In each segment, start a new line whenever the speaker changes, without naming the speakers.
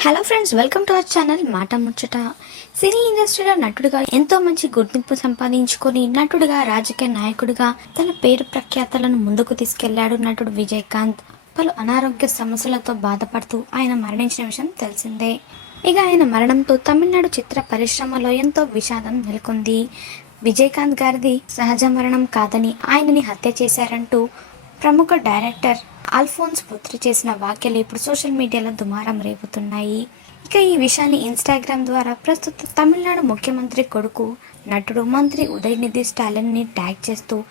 Hello friends welcome to our channel మాట ముచ్చట సినీ ఇండస్ట్రీలో నటుడుగా ఎంతో మంచి గుర్తింపు సంపాదించుకొని నటుడుగా రాజకీయ నాయకుడిగా తన పేరు ప్రఖ్యాతలను ముందుకు తీసుకెళ్ళాడు నటుడు విజయకాంత్. పలు అనారోగ్య సమస్యలతో బాధపడుతూ ఆయన మరణించిన విషయం తెలిసిందే. ఇక ఆయన మరణంతో తమిళనాడు చిత్ర పరిశ్రమలో ఎంతో విషాదం నెలకొంది. విజయకాంత్ గారిది సహజ మరణం కాదని ఆయనని హత్య చేశారంటూ ప్రముఖ డైరెక్టర్ అల్ఫోన్స్ పుత్రి చేసిన వ్యాఖ్యలు ఇప్పుడు సోషల్ మీడియాలో దుమారం రేపుతున్నాయి. ఇక ఈ విషయాన్ని ఇన్స్టాగ్రామ్ ద్వారా ప్రస్తుత తమిళనాడు ముఖ్యమంత్రి కొడుకు నటుడు మంత్రి ఉదయనిధి స్టాలిన్ని ట్యాగ్ చేస్తూ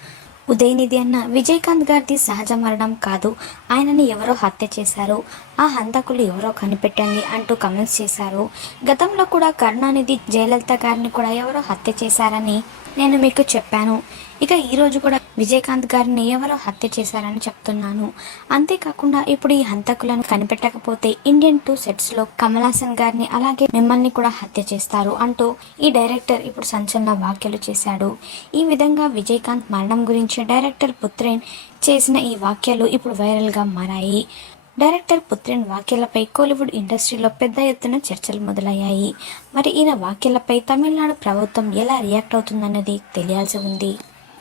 ఉదయనిధి అన్న విజయకాంత్ గారిది సహజ మరణం కాదు. ఆయనని ఎవరో హత్య చేశారు. ఆ హంతకులు ఎవరో కనిపెట్టండి అంటూ కమెంట్స్ చేశారు. గతంలో కూడా కరుణానిధి జయలలిత గారిని కూడా ఎవరో హత్య చేశారని నేను మీకు చెప్పాను. ఇక ఈరోజు కూడా విజయకాంత్ గారిని ఎవరో హత్య చేశారని చెప్తున్నాను. అంతేకాకుండా ఇప్పుడు ఈ హంతకులను కనిపెట్టకపోతే ఇండియన్ టూ సెట్స్లో కమలాసన్ గారిని అలాగే మిమ్మల్ని కూడా హత్య చేస్తారు అంటూ ఈ డైరెక్టర్ ఇప్పుడు సంచలన వ్యాఖ్యలు చేశాడు. ఈ విధంగా విజయకాంత్ మరణం గురించి డైరెక్టర్ పుత్రేన్ చేసిన ఈ వ్యాఖ్యలు ఇప్పుడు వైరల్గా మారాయి. డైరెక్టర్ పుత్రిన్ వాక్యాలపై కోలీవుడ్ ఇండస్ట్రీలో పెద్ద ఎత్తున చర్చలు మొదలయ్యాయి. మరి ఈయన వాక్యాలపై తమిళనాడు ప్రభుత్వం ఎలా రియాక్ట్ అవుతుందన్నది తెలియాల్సి ఉంది.